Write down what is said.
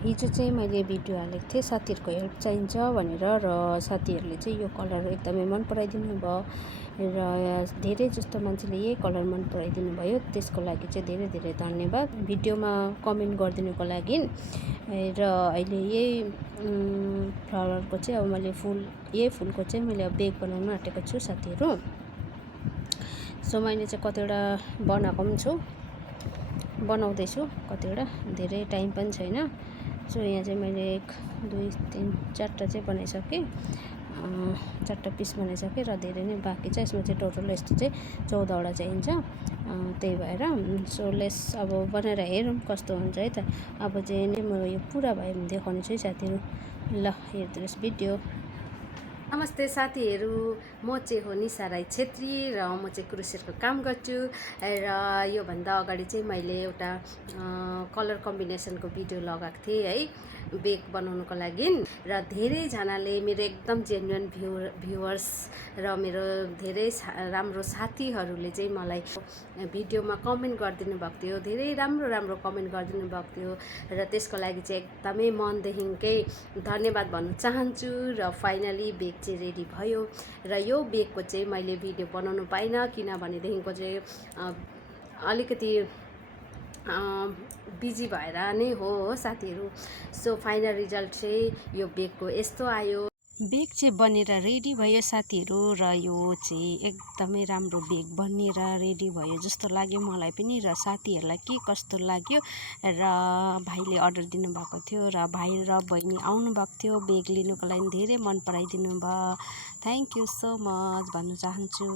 हिजो चाहिँ मैले भिडियो हालेको थिएँ साथीहरूको हेल्प चाहिन्छ भनेर र साथीहरूले चाहिँ यो कलर एकदमै मन पराइदिनु भयो र धेरै जस्तो मान्छेले यही कलर मन पराइदिनु भयो। त्यसको लागि चाहिँ धेरै धेरै धन्यवाद भिडियोमा कमेन्ट गरिदिनुको लागि। र अहिले यही फ्लावरको चाहिँ अब मैले यही फुलको चाहिँ मैले अब बेग बनाउन आँटेको छु साथीहरू। सो मैले चाहिँ कतिवटा बनाएको पनि छु, बनाउँदैछु कतिवटा, धेरै टाइम पनि छैन। सो यहाँ चाहिँ मैले 1 2 3 4टा चाहिँ बनाइसकेँ, 4टा पिस बनाइसकेँ र धेरै नै बाँकी छ। यसमा चाहिँ टोटल यस्तो चाहिँ 14वटा चाहिन्छ। त्यही भएर सो लेस अब बनाएर हेरौँ कस्तो हुन्छ है त। अब चाहिँ नि म यो पुरा भयो भने देखाउने छु है साथीहरू। ल हेर्नुहोस् भिडियो। नमस्ते साथीहरू, म चाहिँ हो निशा राई छेत्री र म चाहिँ क्रोसेटको काम गर्छु। र योभन्दा अगाडि चाहिँ मैले एउटा कलर कम्बिनेसनको भिडियो लगाएको थिएँ है बेग बनाउनुको लागि। र धेरैजनाले मेरो एकदम जेन्युन भ्युवर्स र मेरो धेरै राम्रो साथीहरूले चाहिँ मलाई भिडियोमा कमेन्ट गरिदिनु भएको थियो, धेरै राम्रो राम्रो कमेन्ट गरिदिनु भएको थियो। र त्यसको लागि चाहिँ एकदमै मनदेखिकै धन्यवाद भन्न चाहन्छु। र फाइनली बेग चाहिँ रेडी भयो र यो बेगको चाहिँ मैले भिडियो बनाउनु पाइनँ किनभनेदेखिको चाहिँ अलिकति बिजी भएर नै हो साथीहरू। सो फाइनल रिजल्ट चाहिँ यो बेगको यस्तो आयो। बेग चाहिँ बनेर रेडी भयो साथीहरू र यो चाहिँ एकदमै राम्रो बेग बनेर रेडी भयो जस्तो लाग्यो मलाई पनि र साथीहरूलाई के कस्तो लाग्यो। र भाइले अर्डर दिनुभएको थियो र भाइ र बहिनी आउनुभएको थियो बेग लिनुको लागि, धेरै मन पराइदिनु भयो। थ्याङ्क यू सो मच भन्न चाहन्छु।